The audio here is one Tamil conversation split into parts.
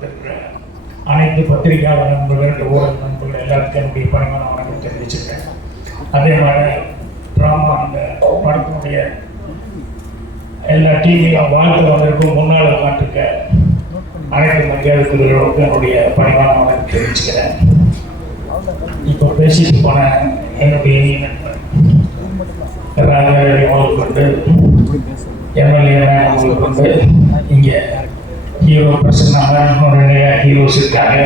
வந்திருக்கிற அனைத்து பத்திரிகையாளர் நண்பர்கள், ஊடக நண்பர்கள் எல்லாத்துக்கும் என்னுடைய பணிமான வணக்கம் தெரிவிச்சிருக்கேன். அதே மாதிரி அந்த படத்தினுடைய எல்லா டிவியும் வாழ்த்து வந்திருக்கும் முன்னாள் உட்காந்துருக்க அனைத்து மரியாதைக்குரியவர்களுக்கு என்னுடைய பணிமான வணக்கம் தெரிவிச்சுக்கிறேன். இப்போ பேசிட்டு போன என்னுடைய நண்பர் ராஜாவை கொண்டு எம்எல்ஏ கொண்டு இங்கே ஹீரோ பிரசன்னாக இன்னும் நிறைய ஹீரோஸ் இருக்காங்க.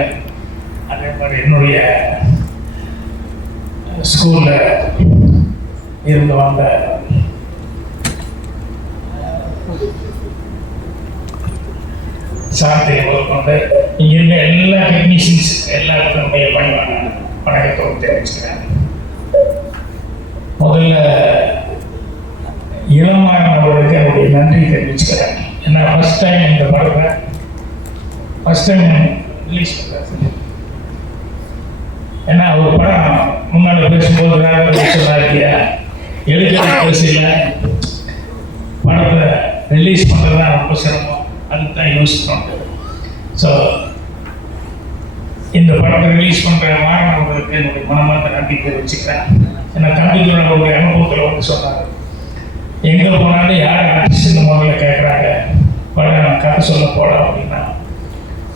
அதே மாதிரி என்னுடைய ஸ்கூலில் இருந்து வந்த சார்த்தை கொண்டு இங்கே இருந்த எல்லா டெக்னீஷியன்ஸ் எல்லாருக்கும் என்னுடைய பணிவான வணக்கத்தோடு தெரிவிச்சுக்கிறேன். முதல்ல இளமாறன் அவர்களுக்கு என்னுடைய நன்றி தெரிவிச்சுக்கிறேன். ஏன்னா ஃபர்ஸ்ட் டைம் இந்த படத்தை ரிலீஸ் பண்ணுறாரு. ஏன்னா ஒரு படம் முன்னால் பேசும்போது சொல்லாதியா எழுதுறது பெருசு இல்லை, படத்தை ரிலீஸ் பண்ணுறது தான் ரொம்ப சிரமம், அதுக்கு தான் யோசிக்கிறோம். ஸோ இந்த படத்தை ரிலீஸ் பண்ணுற மாணவர்களுக்கு என்னுடைய மனமார்ந்த நன்றி தெரிவிச்சுக்கிறேன். ஏன்னா தம்பிகளோட அனுபவத்தில் வந்து சொன்னாங்க, எங்கே போனாலும் யார் ஆர்டிஸ்ட்னு முதல்ல கேட்குறாங்க, படம் கதை சொல்ல போகலாம் அப்படின்னா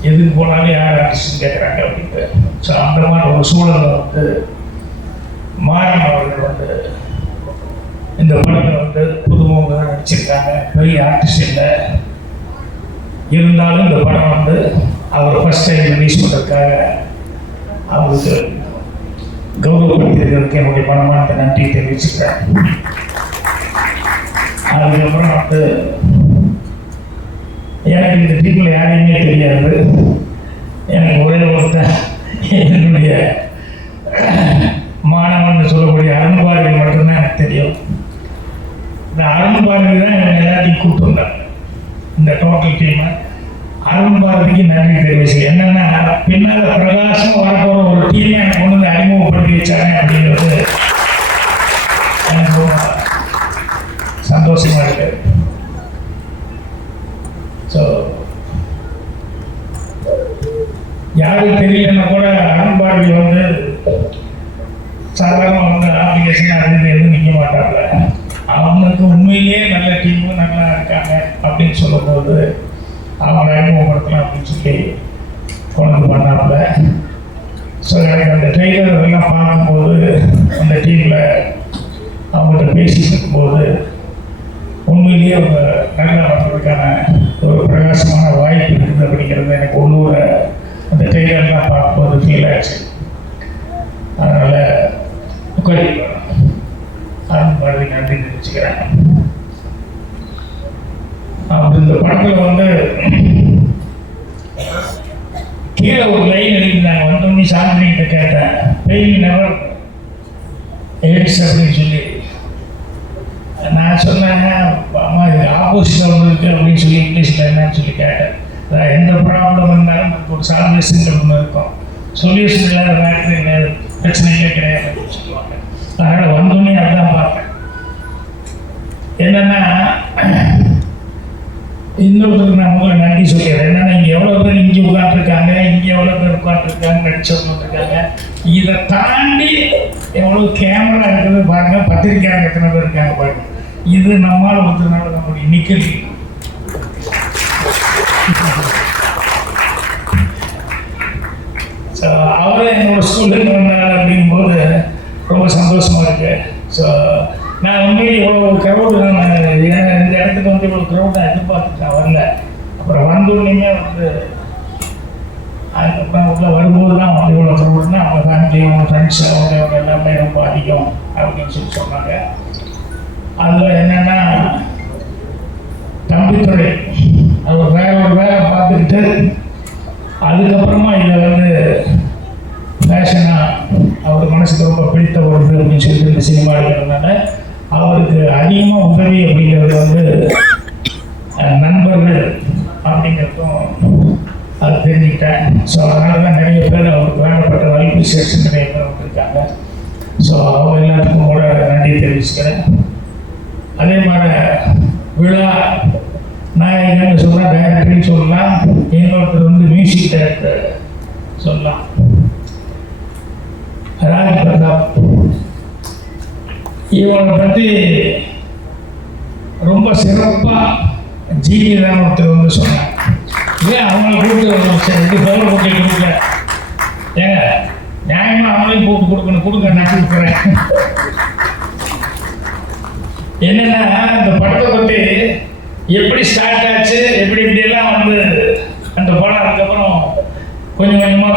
எதுக்கு போனாலும் யார் ஆர்டிஸ்ட்னு கேட்குறாங்க அப்படின்ட்டு. ஸோ அந்த மாதிரி ஒரு சூழலை வந்து மாறன் அவர்கள் வந்து இந்த படத்தில் வந்து புதுமுக தான் நடிச்சிருக்காங்க, பெரிய ஆர்டிஸ்ட் இல்லை. இருந்தாலும் இந்த படம் வந்து அவர் ஃபர்ஸ்ட் டைம் ரிலீஸ் பண்ணுறதுக்காக அவருக்கு கௌரவப்படுத்தியிருக்கிறதுக்கு என்னுடைய மனமான நன்றி தெரிவிச்சுக்கிறேன். அதுக்கப்புறம் வந்து எனக்கு இந்த டீமில் யாரையுமே தெரியாது. எனக்கு ஒரே ஒருத்தர் என்னுடைய மாணவன் சொல்லக்கூடிய அருண்பாரதி மட்டும்தான் எனக்கு தெரியும். இந்த அருண்பாரதி தான் எனக்கு எல்லாத்தையும் கூப்பிட்டு வந்தாங்க. இந்த டோட்டல் டீமை அருண்பாரதிக்கு நன்றி தெரிவிச்சு. என்னென்னா பின்னால் பிரகாசம் வரப்போகிற ஒரு டீமை எனக்கு கொண்டு வந்து அறிமுகப்படுத்தி வச்சாங்க அப்படிங்கிறது எனக்கு சந்தோஷமா இருக்கு. ஸோ யாரும் தெரியலன்னா கூட அருண்பாரதி வந்து சாதாரண வந்து ஆப்ளிகேஷன் அது எதுவும் நிற்க மாட்டாங்க. அவங்களுக்கு உண்மையிலேயே நல்ல டீமு நல்லா இருக்காங்க அப்படின்னு சொல்லும்போது அவங்களை அறிமுகப்படுத்தலாம் அப்படின்னு சொல்லி கொண்டு பண்ணாப்புல. ஸோ எனக்கு அந்த ட்ரெய்லர் எல்லாம் பார்க்கும்போது அந்த டீமில் அவங்கள்ட்ட பேசிட்டு இருக்கும்போது உண்மையிலேயே அவங்க நல்லா வர்றதுக்கான ஒரு பிரகாசமான வாய்ப்பு இருக்குது அப்படிங்கிறது எனக்கு உள்ளூர அந்த ட்ரெய்லர்லாம் பார்க்கும்போது ஃபீல் ஆச்சு. அதனால் அருண்பாரதி நன்றி தெரிவிச்சுக்கிறேன். அப்படி இந்த படத்தில் வந்து கீழே ஒரு லைன் எழுதினாங்க. வந்தோடனே சாந்தினிகிட்ட கேட்டேன், பெயின் நெவர் எய்ட்ஸ் அப்படின்னு சொல்லி. நான் சொன்னேன், அம்மா இது ஆப்போசிட்டில் வந்துருக்கு அப்படின்னு சொல்லி இங்கிலீஷில் என்னன்னு சொல்லி கேட்டேன். அதான் எந்த ப்ராப்ளம் இருந்தாலும் நமக்கு ஒரு சால்வேஷன் ஒன்று இருக்கும், சொல்யூஷன் இல்லாத மேட்ரு பிரச்சனையே கிடையாது அப்படின்னு சொல்லுவாங்க. அதனால் வந்தோடனே அதுதான் பார்த்தேன். என்னென்னா இன்னொருத்தருக்கு நான் முதல்ல நன்றி சொல்லிடுறேன். என்னென்னா இங்கே எவ்வளோ பேர் இங்கே உட்காந்துருக்காங்க, இங்கே எவ்வளோ பேர் உட்காந்துருக்காங்க, நடிச்சவங்க இருக்காங்க. இதை தாண்டி எவ்வளோ கேமரா இருக்குது பாருங்கள், பத்திரிக்கையாளர் எத்தனை பேர் இருக்காங்க பாருங்க. இது நம்மால் ஒருத்தனால நம்மளுடைய நிக்கல். ஸோ அவரே என்னோட ஸ்கூலுக்கு வந்தாங்க அப்படிங்கும்போது ரொம்ப சந்தோஷமாக இருக்கு. ஸோ நான் உண்மையிலே இவ்வளோ க்ரௌடு நான் இந்த இடத்துக்கு வந்து இவ்வளோ க்ரௌட் எதிர்பார்த்துட்டேன், வரல. அப்புறம் வந்தோடனே வந்து அதுக்கப்புறம் உள்ள வரும்போது தான் வந்து இவ்வளோ க்ரௌட்னா அவங்க ஃபேமிலி, அவங்க ஃப்ரெண்ட்ஸ், அவங்க எல்லாமே ரொம்ப அதிகம் அப்படின்னு சொல்லி சொன்னாங்க. அதில் என்னென்னா தம்பித்துறை அவர் வேற ஒரு வேலை பார்த்துக்கிட்டு அதுக்கப்புறமா இதில் வந்து ஃபேஷனாக அவர் மனசுக்கு ரொம்ப பிடித்த ஒரு அப்படின்னு சொல்லிட்டு இந்த சினிமா எடுக்கிறதுனால அவருக்கு அதிகமாக உதவி அப்படிங்கிறது வந்து நண்பர்கள் அப்படிங்கிறதும் அது தெரிஞ்சுக்கிட்டேன். ஸோ அதனால தான் நிறைய பேர் அவருக்கு வேண்டப்பட்ட வலிப்பு செக்ஷன் நிறைய பேர் வந்திருக்காங்க. ஸோ அவங்க எல்லாத்துக்கும் கூட நன்றி தெரிவிச்சுக்கிறேன். அதே மாதிரி விழா நாயகன்னு சொன்னால் டைரக்டர்னு சொல்லலாம், இன்னொருத்தர் வந்து மியூசிக் விஷயத்தை சொல்லலாம். ராஜ் பிரதாப் இவனை பற்றி ரொம்ப சிறப்பாக ஜிவி தான் ஒருத்தர் வந்து சொன்னாங்க. இதே அவங்களை கூப்பிட்டு 2 பவர் கூட்டி கொடுக்கல, ஏங்க நியாயமாக அவங்களையும் கூப்பிட்டு கொடுங்க, நான் கொடுக்குறேன். என்னன்னா அந்த படத்தை பற்றி எப்படி ஸ்டார்ட் ஆச்சு, எப்படி இப்படியெல்லாம் வந்து அந்த படம் அதுக்கப்புறம் கொஞ்சம் கொஞ்சமாக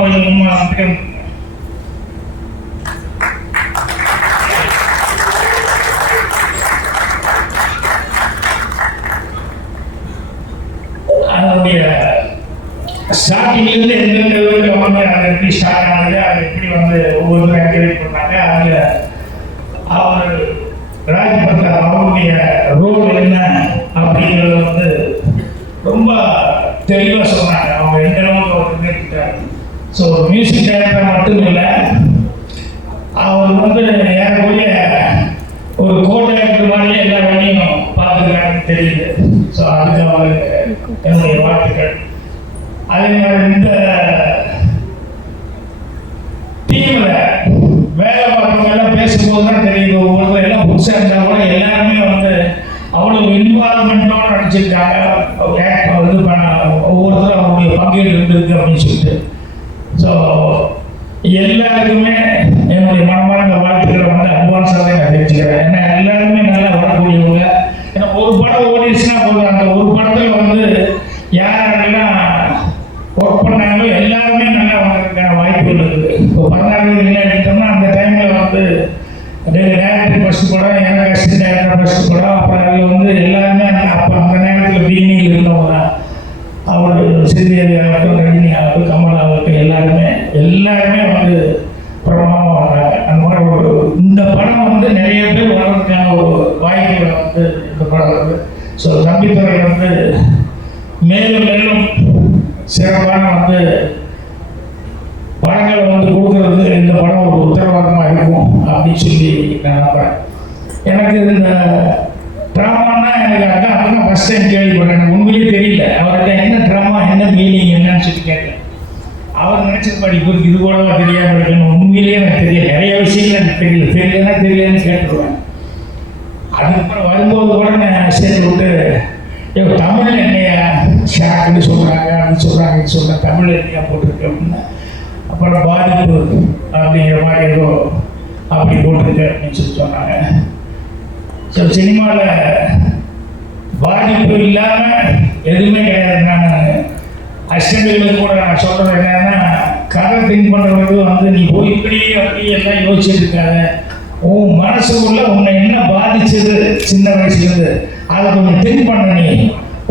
அதனுடைய ஸ்டார்டிங்லேருந்து எந்தெந்த வந்து அதை எப்படி ஸ்டார்ட் ஆகுது, அதை எப்படி வந்து ஒவ்வொருத்தரும் என்கரேஜ் பண்ணாங்க, அதில் அவர் ராஜ் பிரதாப் அவருடைய ரோல் என்ன அப்படிங்கிறத வந்து ரொம்ப தெளிவாக சொன்னாங்க. அவங்க எந்த அளவுக்கு அவர் நினைக்கிட்டார். ஸோ மியூசிக் டைரக்டர் மட்டும் இல்லை, அவர் வந்து ஏறக்கூடிய ஒரு கோடையாக்டர் மாதிரியே எல்லா வேலையும் பார்த்துக்கிறாங்கன்னு தெரியுது. ஸோ அதுக்கு அவர் என்னுடைய வாழ்த்துக்கள். அதே மாதிரி இந்த டீமில் வேலை பார்க்குறவங்க எல்லாம் பேசும்போது தான் தெரியுது, ஒவ்வொருத்தர் எல்லாம் புதுசாக இருந்தால் கூட எல்லாருமே வந்து அவ்வளோ இன்வால்மெண்ட்டோடு நடிச்சிருக்காங்க. இது பண்ண ஒவ்வொருத்தரும் அவங்களுடைய பங்கீடு இருந்திருக்கு அப்படின்னு சொல்லிட்டு. ஸோ எல்லாருக்குமே என்னுடைய மனமார்ந்த வாழ்த்துக்களை வந்து அட்வான்ஸாக தான் நான் தெரிஞ்சுக்கிறேன். ஏன்னா எல்லாருமே நல்லா வரக்கூடியவங்க. ஏன்னா ஒரு படம் ஓடிச்சுன்னா போதும், அந்த ஒரு படத்தில் வந்து யாரெல்லாம் ஒர்க் பண்ணாங்களோ எல்லாருமே நல்லா வந்ததுக்கான வாய்ப்புகள் இருக்குது. இப்போ 16 எடுத்தோம்னா அந்த டைமில் வந்து டேரக்டர் ஃபர்ஸ்ட் படம், எனக்கு அசிஸ்டன்ட் டேரக்டர் ஃபர்ஸ்ட் படம். அப்புறம் அதில் வந்து எல்லாருமே அப்போ அந்த நேரத்தில் பிகினிங் இருந்தவங்க தான். அவர் ஸ்ரீதேவி ஆகட்டும், ரஜினி ஆகட்டும், கமல் ஆகட்டும், எல்லாருமே வந்து பிரபலமாக வர்றாங்க. அந்த மாதிரி ஒரு இந்த படம் வந்து நிறைய பேர் வர்றதுக்கான ஒரு வாய்ப்புகளை வந்து இந்த படம் இருக்குது. ஸோ தம்பித்துறை வந்து மேலும் மேலும் சிறப்பான வந்து படங்களை வந்து கொடுக்கறது இந்த படம் ஒரு உத்தரவாதமாக இருக்கும் அப்படின்னு சொல்லி நான் நம்புகிறேன். எனக்கு இந்த ட்ராமானா எனக்கு அதான் ஃபஸ்ட் டைம் கேள்விப்படுறேன். எனக்கு உண்மையிலேயே தெரியல அவர்கிட்ட என்ன ட்ராமா, என்ன மீனிங் என்னன்னு சொல்லி கேட்கல. அவர் நினைச்சபடி இவருக்கு இது கூடவா தெரியாமல் இருக்கணும். உண்மையிலேயே எனக்கு தெரியல, நிறைய விஷயங்கள் எனக்கு தெரியலன்னு கேட்டுருவேன். அதுக்கப்புறம் வரும்போது கூட நான் சேர்ந்து விட்டு தமிழ் என்னையா ஷாக்குன்னு சொல்கிறாங்க, அப்படின்னு சொல்கிறாங்க, இது சொல்கிறேன், தமிழ் என்னையா போட்டிருக்கு அப்படின்னா, அப்புறம் பாதிப்பு அப்படிங்கிற மாதிரி ஏதோ அப்படி போட்டிருக்கு அப்படின்னு சொல்லி சொன்னாங்க. ஸோ சினிமாவில் பாதிப்பு இல்லாமல் எதுவுமே கிடையாது. நான் அசிஸ்டன்ட்களுக்கு கூட நான் சொல்கிறது என்னன்னா, கதை திங்க் பண்ணுறது வந்து நீ போய் இப்படி அப்படி எல்லாம் யோசிச்சுட்டு இருக்காத. உன் மனசுக்குள்ள உன்னை என்ன பாதிச்சது சின்ன வயசுலேருந்து அதை கொஞ்சம் திங்க் பண்ண. நீ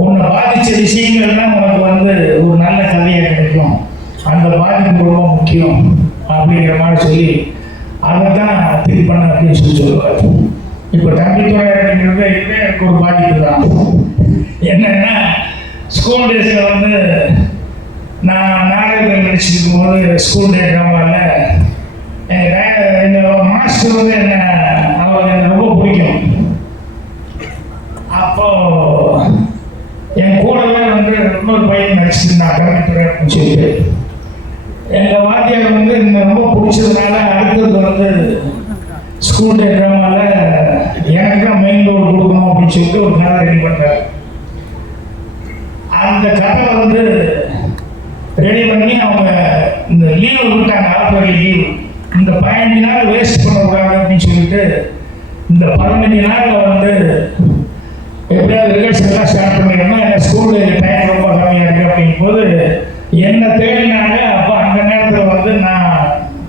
உன்னை பாதித்த விஷயங்கள்லாம் உனக்கு வந்து ஒரு நல்ல கதையாக கிடைக்கும். அந்த பாதிப்பு ரொம்ப முக்கியம் அப்படிங்கிற மாதிரி சொல்லி அதை தான் திங்க் பண்ண அப்படின்னு சொல்லுவார். இப்போ தம்பித்துறை அப்படிங்கிறது இதுவே எனக்கு ஒரு பாதிப்பு தான். என்னன்னா ஸ்கூல் டேஸில் வந்து நான் நாடகத்தில் நடிச்சிருக்கும் போது ஸ்கூல் டே ட்ராமாவில் எங்கள் மாஸ்டர் வந்து அவர் எனக்கு ரொம்ப பிடிக்கும். அப்போ என் கூடவே வந்து இன்னொரு பையன் நடிச்சிருந்தான் தம்பித்துறை அப்படின்னு சொல்லிட்டு. எங்கள் வாத்தியார் வந்து எனக்கு ரொம்ப பிடிச்சதுனால அடுத்தது வந்து ஸ்கூல் டே ட்ராமாவில் எனக்கு தான் மெயின் ரோல் கொடுக்கணும் அப்படின்னு சொல்லிட்டு ஒரு கதை ரெடி பண்ணுறாரு. அந்த கதை வந்து ரெடி பண்ணி அவங்க இந்த லீவு விட்டாங்க, ஆப்ரேட் லீவு. இந்த 15 நாள் வேஸ்ட் பண்ணக்கூடாது அப்படின்னு சொல்லிட்டு இந்த 15 நாளில் வந்து எப்படியாவது ரிஹர்சல்லாம் ஸ்டார்ட் பண்ணிடணும். ஏன்னா ஸ்கூலில் டைம் ரொம்ப கம்மியாக இருக்குது அப்படிங்கும் போது என்னை தேடினாங்க. அப்போ அந்த நேரத்தில் வந்து நான்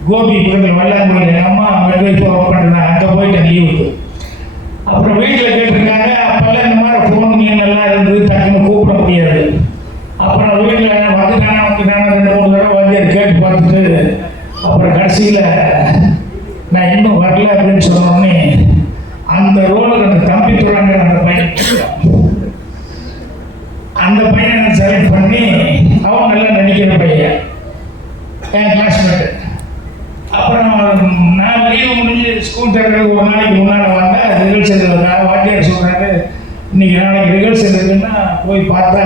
கோபி பக்கத்தில் வெள்ளாங்குடியில் எங்கள் அம்மா மெட்வைஃபாக ஒர்க் பண்ணுறேன், அங்கே போயிட்டேன் லீவுக்கு. அப்புறம் வீட்டில் கேட்டிருக்காங்க. அப்போல்லாம் இந்த மாதிரி ஃபோன் மீனெல்லாம் இருந்தது, டக்குன்னு கூப்பிட முடியாது. அப்புறம் வீட்டில் வந்துட்டானா 2-3 தடவை வந்து கேட்டு பார்த்துட்டு அப்புறம் கடைசியில் நான் இன்னும் வரல அப்படின்னு சொன்னோடனே அந்த ரோலுக்கு அந்த தம்பித்துறைங்கிற அந்த பையனை செலக்ட் பண்ணி அவன் நல்லா நடிக்கிற பையன், என் கிளாஸ்மேட்டு. அப்புறம் நான் லீவு முடிஞ்சு ஸ்கூல் திறக்கிறதுக்கு ஒரு நாளைக்கு முன்னால் வந்தால் ரிஹர்சல் வாத்தியார் சொல்கிறாரு, இன்னைக்கு நாளைக்கு ரிஹர்சல் இருக்குன்னா போய் பார்த்தா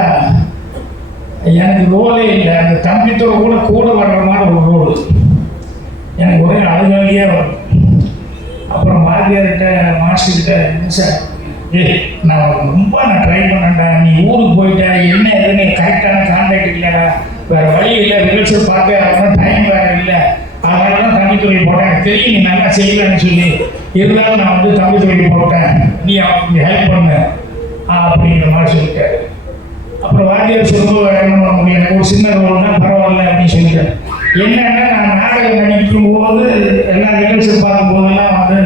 எனக்கு ரோலே இல்லை. அந்த தம்பித்தோட கூட வர்ற மாதிரி ஒரு ரோடு எனக்கு ஒரே அழுகாலியாக வரும். அப்புறம் வாத்தியார்கிட்ட மாஸ்டர்கிட்ட என்ன சார், நான் ட்ரை பண்ணேன்டா, நீ ஊருக்கு போயிட்டா என்ன எதுன்னு கரெக்டான கான்டாக்ட் இல்லைடா, வேறு வழி இல்லை, ரிஹர்சல் பார்க்க ஆகணும், டைம் வேறு இல்லை, அதனால தான் தம்பி தொழில் போட்டேன், எனக்கு தெரியும் நீ நல்லா செய்யலான்னு சொல்லி, இருந்தாலும் நான் வந்து தம்பி தொழில் போட்டேன், நீ அவனுக்கு ஹெல்ப் பண்ணு அப்படிங்கிற மாதிரி சொல்லிட்டாரு. அப்புறம் வாத்தியார் சொல்லும்போது வேறு என்ன பண்ண முடியும், எனக்கு ஒரு சின்ன ரோல் தான் பரவாயில்ல அப்படின்னு சொல்லிட்டேன். என்னென்னா நான் நாடகம் நடிக்கும் போது எல்லா ரிஹர்சல் பார்க்கும் போதெல்லாம் வந்து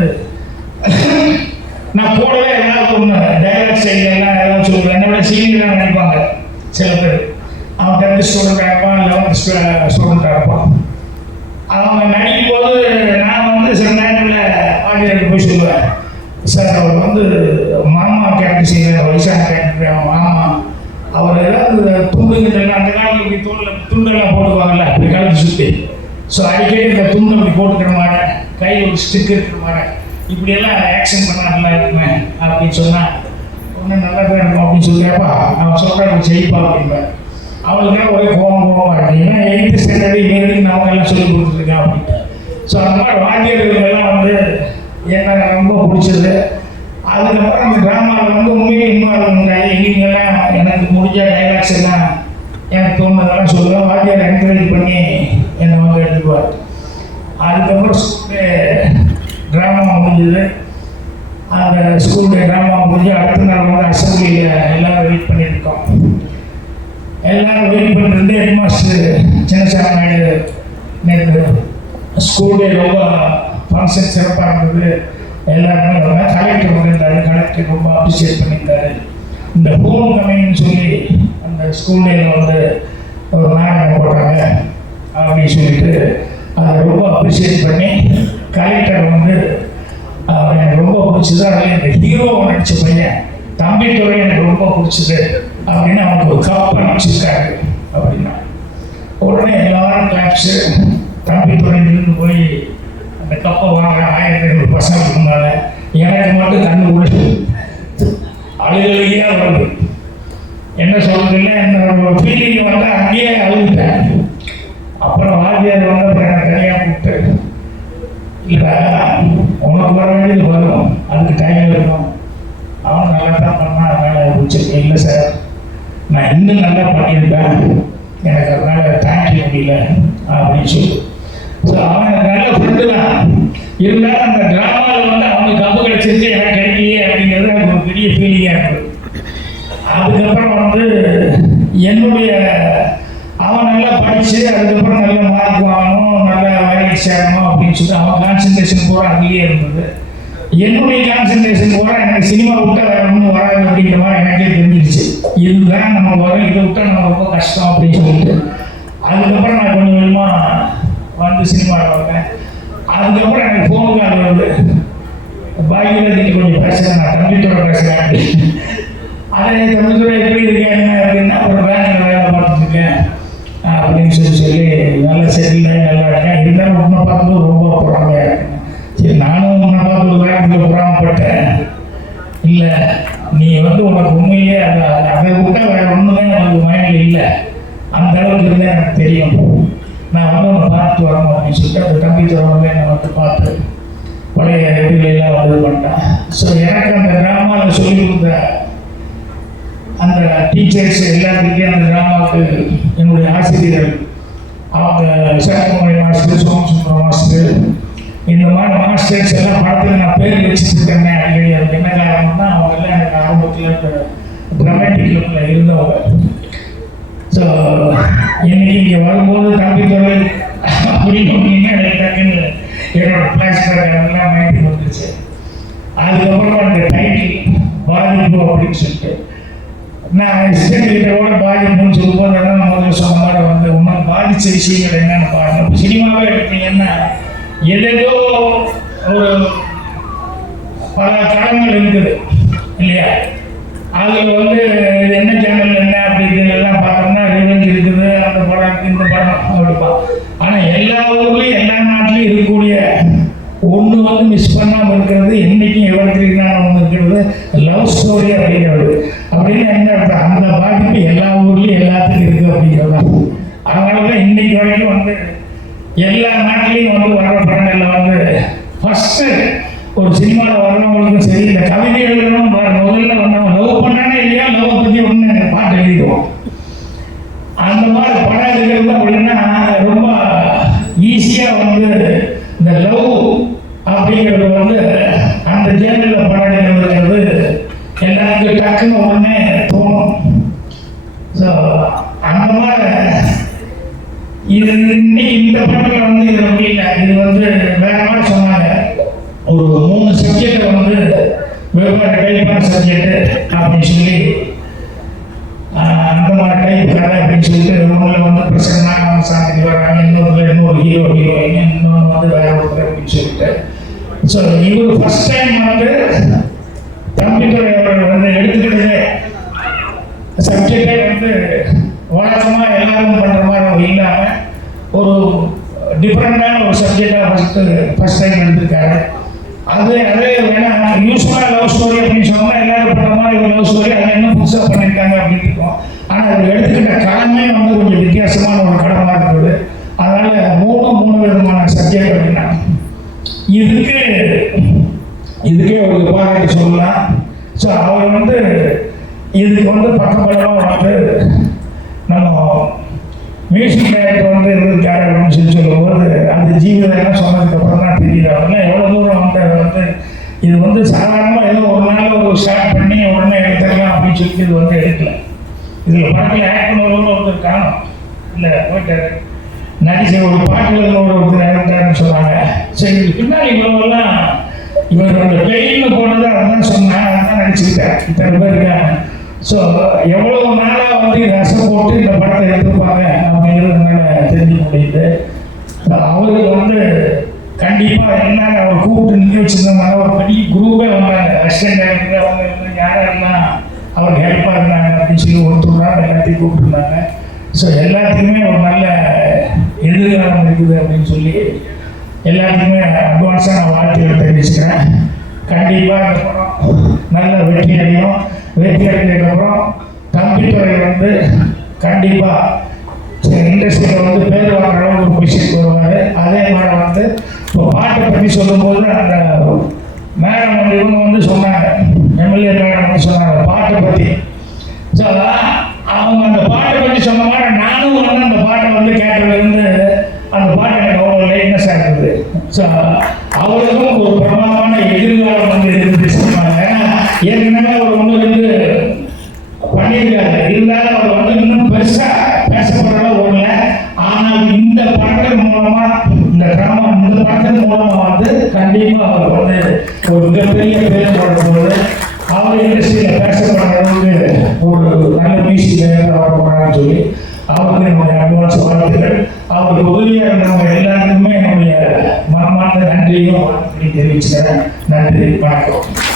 நான் கூடவே ஏதாவது ஒன்று டைலாக் ஸ்டைலாம் ஏதாவது சொல்லுவேன். என்னோட சீனியராக நினைப்பாங்க சில பேர், அவன் 10th ஸ்டூடெண்ட்டாக இருப்பான், 11th ஸ்டூடெண்ட்டாக இருப்பான். அவங்க நடிக்கும் போது நான் வந்து சில நேரத்தில் வாத்தியாருக்கு போய் சொல்லுவேன், சார் அவர் வந்து மாமா கேரக்டர் செய்கிற வயசான கேரக்டர், அவன் மாமா அவர் ஏதாவது துண்டுங்கெல்லாம் அந்த காலத்தில் இப்படி துண்டெல்லாம் போட்டுக்குவாங்கல்ல அப்படி கலந்து சுற்றி, ஸோ அடிக்கடி இந்த துண்டு அப்படி போட்டுக்கிற மாதிரி, கையில் ஒரு ஸ்டிக் இருக்கிற மாதிரி, இப்படியெல்லாம் ஆக்ஷன் பண்ணால் நல்லா இருக்குமே அப்படின்னு சொன்னால் ஒன்றும் நல்லா தான் இருக்கும் அப்படின்னு சொல்லியாப்பா அவன் சொல்கிறான் செய்ப்பா அப்படின்பேன். அவங்களுக்கெல்லாம் ஒரே கோபமாக இருக்கு, ஏன்னா 8th ஸ்டாண்டர்டு இங்கே அவங்க எல்லாம் சொல்லி கொடுத்துருக்கேன் அப்படின்ட்டு. ஸோ அந்த மாதிரி வாத்தியர்களெல்லாம் வந்து எனக்கு ரொம்ப பிடிச்சது. அதுக்கப்புறம் அந்த ட்ராமாவில் வந்து உண்மையிலே இன்வால்வ் இருந்தாங்க. எங்கெங்கெல்லாம் எனக்கு முடிஞ்ச டைலாக்ஸ் எல்லாம் எனக்கு தோணுதெல்லாம் சொல்லுவேன். வாத்தியார் என்கரேஜ் பண்ணி என்னை வந்து எடுத்துக்குவார். அதுக்கப்புறம் ட்ராமா முடிஞ்சது. அந்த ஸ்கூலுடைய ட்ராமா முடிஞ்சு அடுத்த நாள் வந்து அசம்பிளியில் எல்லோரும் வெயிட் பண்ணியிருக்கோம். எல்லோரும் வெயிட் பண்ணிட்டு ஹெட் மாஸ்டர் சின்னசாமி நாயுடு நேற்று ஸ்கூலுடைய ரொம்ப ஃபங்க்ஷன் சிறப்பாக இருந்தது. எல்லாருமே கலெக்டர் பண்ணியிருந்தாரு, கலெக்டர் ரொம்ப அப்ரிஷியேட் பண்ணியிருந்தாரு. இந்த ஹோம் கமிங்னு சொல்லி அந்த ஸ்கூல்ல வந்து ஒரு நாடகம் போட்டாங்க அப்படின்னு சொல்லிட்டு அதை ரொம்ப அப்ரிஷியேட் பண்ணி கலெக்டர் வந்து எனக்கு ரொம்ப பிடிச்சது. அதில் இந்த ஹீரோவை நடித்த பையன் தம்பித்துறை எனக்கு ரொம்ப பிடிச்சது அப்படின்னு அவனுக்கு ஒரு கப் அனுப்பிச்சிருக்காரு அப்படின்னா உடனே எல்லாரும் கிளாப்ஸு. தம்பித்துறையிலிருந்து போய் அந்த கப்பை வாங்குற 1500 பசங்களுக்கு முன்னால எனக்கு மட்டும் கண்ணு கூட அழுகலையாக வருது. என்ன சொல்றதுன்னா என்னோட ஃபீலிங் வந்து அங்கேயே அழுதுட்டேன். அப்புறம் வாத்தியார் வந்து அப்புறம் எனக்கு தனியாக கூப்பிட்டு, இல்லை உனக்கு வர வேண்டியது வரும், அதுக்கு டைம் இருக்கும், அவன் நல்லா தான் பண்ணான், அதனால் பிடிச்சிருக்கேன். இல்லை சார் நான் இன்னும் நல்லா பண்ணியிருக்கேன், எனக்கு அதனால் தாங்கிக்க முடியல அப்படின்னு சொல்லி. ஸோ அவன் நல்ல ஃப்ரெண்டு தான், இருந்தாலும் அந்த ட்ராமாவில் வந்து அவனுக்கு கப்பு கிடைச்சிருச்சு எனக்கு கிடைக்கலையே அப்படிங்கிறது எனக்கு ஒரு பெரிய ஃபீலிங்காக இருக்குது. அதுக்கப்புறம் வந்து என்னுடைய அவன் நல்லா படித்து அதுக்கப்புறம் நல்ல மார்க் வாங்கணும், நல்ல வேலைக்கு சேரணும் அப்படின்னு சொல்லிட்டு அவன் கான்சன்ட்ரேஷன் பூரா அங்கேயே இருந்தது. என்னுடைய கான்சன்ட்ரேஷன் பூரா எனக்கு சினிமா விட்டால் வேறு ஒன்றும் வராது அப்படிங்கிற மாதிரி எனக்கே தெரிஞ்சிருச்சு. இதுதான் நம்ம வரும், இதை விட்டால் நம்ம ரொம்ப கஷ்டம் அப்படின்னு சொல்லிட்டு அதுக்கப்புறம் நான் கொஞ்சம் கொஞ்சமாக வந்து சினிமாவில் வந்தேன். அதுக்கப்புறம் எனக்கு ஃபோன் கால் வருது, பாகியராஜிக்கு கொஞ்சம் பேசுகிறேன், நான் தம்பித்துறை பேசுகிறேன் அப்படின்னு. அதே தம்பித்துறை எப்படி இருக்கேன் என்ன அப்படின்னா ஒரு பேங்கில் வேலை பார்த்துருக்கேன் அப்படின்னு சொல்லி நல்லா செட்டில் நல்லா இருக்கேன். இருந்தாலும் உன்னை பார்க்கும்போது ரொம்ப பொறாமையாக இருக்கேன். சரி நானும் உன்னை பார்த்து ஒரு வேலைக்கு பொறாமப்பட்டேன். இல்லை நீ வந்து உனக்கு உண்மையிலே அதை விட்டால் வேறு ஒன்றுமே உனக்கு மைண்டில் இல்லை, அந்த அளவுக்கு இருந்தால் எனக்கு தெரியும், நான் வந்து உன்னை பார்த்து வரணும் அப்படின்னு சொல்லிட்டு அந்த தம்பித்துறை வந்து என்னை வந்து பார்த்து பழைய இதுலாம் வந்து பண்ணிட்டேன். ஸோ எனக்கு அந்த ட்ராமாவில் சொல்லிக் கொடுத்த அந்த டீச்சர்ஸ் எல்லாத்துக்குமே அந்த ட்ராமாவுக்கு என்னுடைய ஆசிரியர்கள் அவங்க சேகமணி மாஸ்டர், சோமசுந்தரம் மாஸ்டர், இந்த மாதிரி மாஸ்டர்ஸ் எல்லாம் படத்தில் நான் பேர் வச்சுருக்கேன் அடிக்கடி. அதுக்கு என்ன காரணம்னா அவங்க எல்லாம் எனக்கு ஆரம்பத்தில் இந்த ட்ராமேட்டிக் லுக்கில் இருந்தவங்க. ஸோ இன்னைக்கு இங்கே வரும்போது தம்பித்துறை அப்படின்னு எனக்கு டக்குன்னு என்னோட ஃப்ளாஷ்பேக் அதெல்லாம் மைண்டுக்கு வந்துச்சு. அதுக்கப்புறம் அந்த டைட்டில் பாதிப்பு அப்படின்னு சொல்லிட்டு நான் ஸ்டேட்கிட்ட கூட பாதிப்புன்னு சொல்லும்போது எல்லாம் முதல்ல சொன்ன மாதிரி வந்து உனக்கு பாதித்த விஷயங்கள் என்னென்னு பாருங்க. இப்போ சினிமாவே எடுத்தீங்கன்னா எதோ ஒரு பல தளங்கள் இருக்குது இல்லையா, அதில் வந்து என்ன சேனல் என்ன அப்படிங்கிறதெல்லாம் பார்த்தோம்னா ரிவெஞ்ச் இருக்குது, அந்த படம் இந்த படம் அப்படிப்பா. ஆனால் எல்லா ஊர்லேயும் எல்லா நாட்டிலையும் இருக்கக்கூடிய ஒன்று வந்து மிஸ் பண்ணாமல் இருக்கிறது, என்றைக்கும் எவ்வளோ ஒன்று இருக்கிறது லவ் ஸ்டோரி அப்படிங்கிறது. அப்படின்னு என்ன அர்த்தம்? அந்த பாதிப்பு எல்லா ஊர்லேயும் எல்லாத்துக்கும் இருக்குது அப்படிங்கிறது. அதனால தான் இன்னைக்கு வரைக்கும் வந்து எல்லா நாட்டிலையும் வந்து வர்ற படங்களில் வந்து ஃபஸ்ட்டு ஒரு சினிமாவில் வர்றவங்களுக்கும் சரி, இந்த கவிதை எழுதணும் முதல்ல வந்து அவன் லவ் பண்ணானே இல்லையா, லவ் பற்றி ஒன்று பாட்டு எழுதிடுவோம். அந்த மாதிரி படம் எடுக்கிறது அப்படின்னா ரொம்ப ஈஸியாக வந்து இந்த லவ் அப்படிங்கிறது வந்து அந்த ஜேர்னலில் படம் எடுக்கிறதுங்கிறது எல்லாருக்கும் டக்குன்னு உடனே தோணும். ஸோ அந்த மாதிரி இது இன்னைக்கு இந்த படத்தில் வந்து இது அப்படி இல்லை. இது வந்து வேற மாதிரி சொன்னாங்க. ஒரு 3 சப்ஜெக்டை வந்து வெவ்வேறு டைப்பான சப்ஜெக்ட் அப்படின்னு சொல்லி அந்த மாதிரி டைப் கதை அப்படின்னு சொல்லிட்டு ஒன்றில் வந்து பிரசன்னா சாந்தி வராங்க, இன்னொரு ஹீரோயின், இன்னொன்று வந்து வேற ஒருத்தர் அப்படின்னு சொல்லிட்டு. ஸோ இவர் ஃபர்ஸ்ட் டைம் வந்து தம்பித்துறை அவர்கள் வந்து எடுத்துக்கிட்டதே சப்ஜெக்டே வந்து வழக்கமாக எல்லாரும் பண்ணுற மாதிரி இல்லாமல் ஒரு டிஃப்ரெண்டான ஒரு சப்ஜெக்டாக ஃபர்ஸ்ட் டைம் எடுத்திருக்காரு. அதே வேணா யூஸ்ஃபுல்லாக லவ் ஸ்டோரி அப்படின்னு சொன்னால் எல்லாரும் பண்ணுற மாதிரி ஒரு லவ் ஸ்டோரி அதை இன்னும் புதுசாக பண்ணியிருக்காங்க அப்படின்னு இருக்கும். ஆனால் அவர் எடுத்துக்கிட்ட கடமை வந்து கொஞ்சம் வித்தியாசமான ஒரு கடமாக இருக்குது. அதனால் 3 விதமான சப்ஜெக்ட் அப்படின்னா இதுக்கே ஒரு பாராட்டி சொல்லலாம். ஸோ அவர் வந்து இதுக்கு வந்து பக்கபலமாக வந்து நம்ம மியூசிக் டைரக்டர் வந்து இருக்காரு அப்படின்னு சொல்லும்போது அது ஜீவிதம் சொன்னதுக்கப்புறம் தான் தெரியுது. அவங்களாம் எவ்வளோ தூரம் வந்து அதை வந்து இது வந்து சாதாரணமாக ஏதோ ஒரு நாள் ஒரு ஸ்டார்ட் பண்ணி உடனே எடுத்துக்கலாம் அப்படின்னு சொல்லிட்டு இது வந்து எடுக்கல. இதில் படத்தில் ஆக்ட் பண்ணுறவங்க ஒருத்தர் காணும் இல்லை போயிட்டாரு, நடிச்ச ஒரு பாட்டில் ஒருத்தர் இறந்தாருன்னு சொன்னாங்க. சரி இது பின்னாடி இவங்கெல்லாம் இவரோட பெயின்னு போனது அதுதான் சொன்னேன், அதுதான் நடிச்சுக்கிட்டேன், இத்தனை பேர் இருக்காங்க. ஸோ எவ்வளோ நாளாக வந்து ரசம் போட்டு இந்த படத்தை எடுத்துருப்பாங்க அப்படிங்கிறது என்னால் தெரிஞ்சுக்க முடியுது. அவருக்கு வந்து கண்டிப்பாக என்னங்க அவர் கூப்பிட்டு நிற்க வச்சுருந்தாங்க. ஒரு பெரிய குரூப்பே வந்தாங்க, அசிஸ்டன்ட் டைரக்டர் அவங்க இருந்து யாரெல்லாம் அவருக்கு ஹெல்ப்பாக இருந்தாங்க அப்படின்னு சொல்லி ஒருத்தர் எல்லாத்தையும் கூப்பிட்டுருந்தாங்க. ஸோ எல்லாத்துக்குமே ஒரு நல்ல எதிர்காலம் இருக்குது அப்படின்னு சொல்லி எல்லாத்துக்குமே அட்வான்ஸாக நான் வாழ்த்துக்கள் தெரிவிச்சுக்கிறேன். கண்டிப்பாக இந்த படம் நல்ல வெற்றி அடையும். வெற்றி அடைஞ்சதுக்கப்புறம் தம்பித்துறை வந்து கண்டிப்பாக இண்டஸ்ட்ரியில் வந்து பேர் வாங்குற அளவுக்கு ஒரு பொசிஷனுக்கு வருவார். அதே மாதிரி வந்து இப்போ பாட்டை பற்றி சொல்லும்போது அந்த மேடம் வந்து இவங்க வந்து சொன்னாங்க, எம்எல்ஏ மேடம் வந்து சொன்னாங்க பாட்டை பற்றி. ஸோ அவங்க அந்த பாட்டை பற்றி சொன்ன மாதிரி நானும் வந்து அந்த பாட்டை வந்து கேட்டதுலேருந்து அந்த பாட்டு எனக்கு அவ்வளோ லைட்னஸாக இருக்குது. ஸோ அவருக்கும் ஒரு பிரமாதமான எதிர்காலம் வந்து இருந்து சொன்னாங்க. ஏற்கனவே அவர் ஒன்று வந்து பண்ணியிருக்காரு, இருந்தாலும் அவர் வந்து இன்னும் பெருசாக பேசப்படுற ஒன்று. ஆனால் இந்த படத்தின் மூலமாக இந்த படத்தின் மூலமாக வந்து கண்டிப்பாக அவர் வந்து ஒரு மிகப்பெரிய பேர் போடும்போது அவர் இண்டஸ்ட்ரியில் பேசப்படுற அளவுக்கு ஒரு நல்ல மியூசிக் அவர் போகிறான்னு சொல்லி அவருக்கு என்னுடைய அட்வான்ஸ் வாழ்த்துக்கள். அவருக்கு உதவியாக இருந்தவங்க எல்லாருக்குமே என்னுடைய மனமார்ந்த நன்றியும் தெரிவிச்சுக்கிறேன். நன்றி, வணக்கம்.